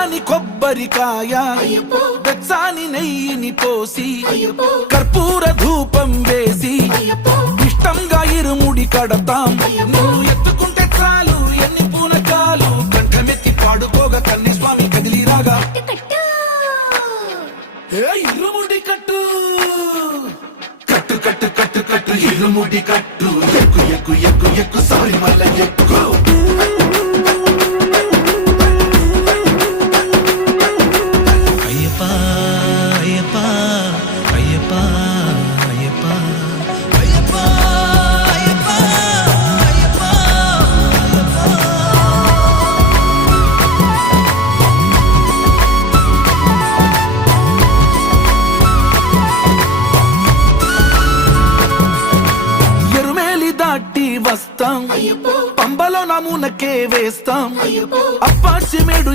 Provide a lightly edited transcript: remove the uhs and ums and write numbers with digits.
పచ్చాని కొబ్బరికాయ వెచ్చాని నెయ్యిని పోసి కర్పూర ధూపం వేసి ఇష్టంగా ఇరుముడి కడతాం. నువ్వు ఎత్తుకుంటే చాలు ఎన్ని పూనకాలు కంఠమెత్తి పాడుకోగా కన్యస్వామి కదిలిరాగా ఇరుముడి కట్టు కట్టు కట్టు కట్టు కట్టు ఇరుముడి కట్టు ఎక్కు ఎక్కు ఎక్కు ఎక్కు సారి మల్ల ఎక్కు. వస్తాం పంబలో నమూనకే వేస్తాం అప్పాచి మేడు